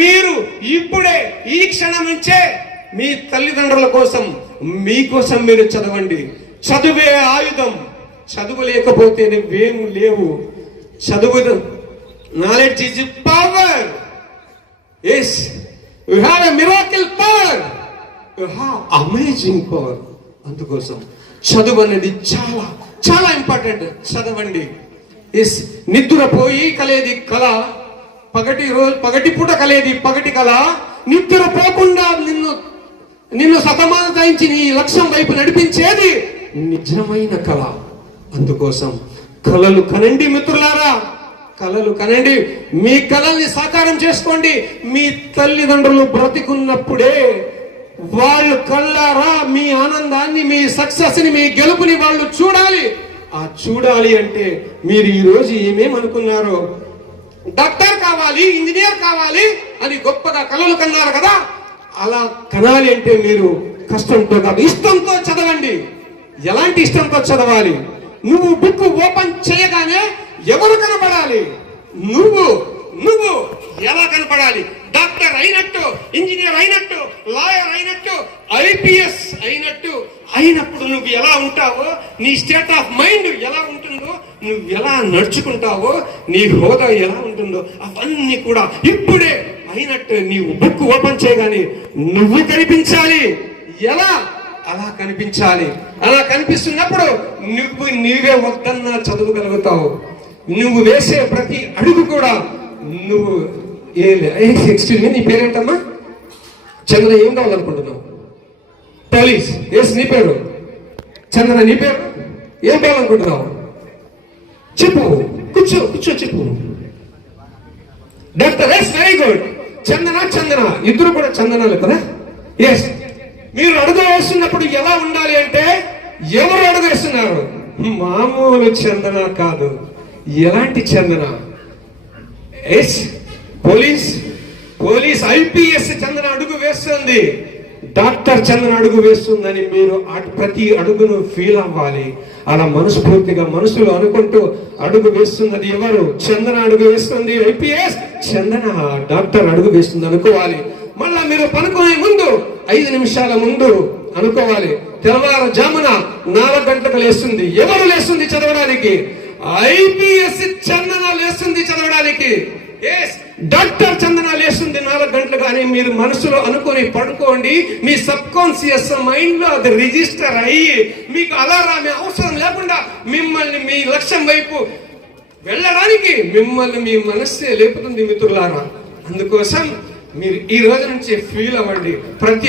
మీరు ఇప్పుడే ఈ క్షణం నుంచే మీ తల్లిదండ్రుల కోసం మీకోసం మీరు చదవండి. చదువే ఆయుధం. చదువు లేకపోతే నువ్వేం లేవు. చదువు, knowledge is power. Yes, you have a miracle power, you have amazing power. అందుకోసం చదువు అనేది చాలా చాలా ఇంపార్టెంట్. చదవండి. ఎస్, నిద్రపోయి కలేది కళ, పగటి పూట కలేది పగటి కళ. నిద్రపోకుండా నిన్ను సతమతయించి నీ లక్ష్యం వైపు నడిపించేది నిజమైన కళ. అందుకోసం కళలు కనండి మిత్రులారా, కళలు కనండి. మీ కళల్ని సాకారం చేసుకోండి. మీ తల్లిదండ్రులు బ్రతికున్నప్పుడే వాళ్ళు కళ్ళారా మీ ఆనందాన్ని, మీ సక్సెస్ ని, మీ గెలుపుని వాళ్ళు చూడాలి. ఆ చూడాలి అంటే మీరు ఈ రోజు ఏమేమనుకున్నారో, డాక్టర్ కావాలి, ఇంజనీర్ కావాలి అని గొప్పగా కలలు కన్నారు కదా, అలా కనాలి అంటే మీరు కష్టంతో కాదు, ఇష్టంతో చదవండి. ఎలాంటి ఇష్టంతో చదవాలి? నువ్వు బుక్ ఓపెన్ చేయగానే ఎవరు కనపడాలి? నువ్వు ఎలా కనపడాలి? డాక్టర్ అయినట్టు, ఇంజనీర్ అయినట్టు, లాయర్ అయినట్టు, ఐపీఎస్ అయినప్పుడు నువ్వు ఎలా ఉంటావో, నీ స్టేట్ ఆఫ్ మైండ్ ఎలా ఉంటుందో, నువ్వు ఎలా నడుచుకుంటావో, నీ హోదా ఎలా ఉంటుందో అవన్నీ కూడా ఇప్పుడే అయినట్టు నీవు బుక్ ఓపెన్ చేయగానే నువ్వు కనిపించాలి. ఎలా? అలా కనిపించాలి. అలా కనిపిస్తున్నప్పుడు నీవే వద్దన్నా చదవగలుగుతావు. నువ్వు వేసే ప్రతి అడుగు కూడా నువ్వు ఎక్స్క్యూజ్ మీ, నీ పేరేంటమ్మా? చంద్ర, ఏం కావాలనుకుంటున్నావు? పోలీస్. ఎస్, నీ పేరు చంద్ర. నీ పేరు ఏం కావాలనుకుంటున్నావు? చెప్పు. కూర్చో చెప్పు. Doctor. Yes, very good. Chandana ఇద్దరు కూడా చందనాలు కదా. ఎస్, మీరు అడుగు వేస్తున్నప్పుడు ఎలా ఉండాలి అంటే, ఎవరు అడుగు వేస్తున్నారు? మామూలు చందన కాదు. ఎలాంటి చందన? ఎస్, పోలీస్ ఐపీఎస్ చందన అడుగు వేస్తుంది, డాక్టర్ చందన అడుగు వేస్తుందని మీరు ప్రతి అడుగును ఫీల్ అవ్వాలి. అలా మనస్ఫూర్తిగా మనసులో అనుకుంటూ అడుగు వేస్తున్నది ఎవరు? చందన అడుగు వేస్తుంది, ఐపీఎస్ చందన డాక్టర్ అడుగు వేస్తుంది అనుకోవాలి. మళ్ళా మీరు పనుకునే ముందు 5 నిమిషాల ముందు అనుకోవాలి, తెల్లవారుజామున 4 గంటలకు లేస్తుంది. ఎవరు లేస్తుంది చదవడానికి? ఐపీఎస్ చందన లేస్తుంది చదవడానికి. ఎస్, డాక్టర్ చందన లేస్తుంది 4 గంటలు. కానీ మీరు మనసులో అనుకొని పడుకోండి. మీ సబ్ కాన్షియస్ మైండ్ లో అది రిజిస్టర్ అయ్యి మీకు అలారామే అవసరం లేకుండా మిమ్మల్ని మీ లక్ష్యం వైపు వెళ్ళడానికి మిమ్మల్ని మీ మనస్సే లేపుతుంది మిత్రులారా. అందుకోసం మీరు ఈ రోజు నుంచి ఫీల్ అవ్వండి. ప్రతి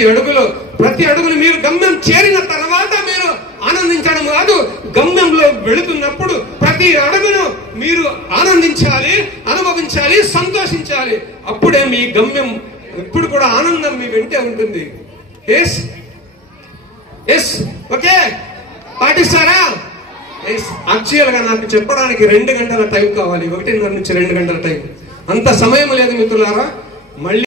అడుగును మీరు గమ్యం చేరిన తర్వాత మీరు ఆనందించడం కాదు, గమ్యంలో వెళుతున్నప్పుడు ప్రతి అడుగును మీరు ఆనందించాలి, అనుభవించాలి, సంతోషించాలి. అప్పుడే మీ గమ్యం ఎప్పుడు కూడా ఆనందం మీ వెంటే ఉంటుంది. Yes, okay, పాటిస్తారా? యాక్చువల్ గా నాకు చెప్పడానికి 2 గంటల టైం కావాలి, 1:30 నుంచి 2 గంటల టైం. అంత సమయం లేదు మిత్రులారా. మళ్ళీ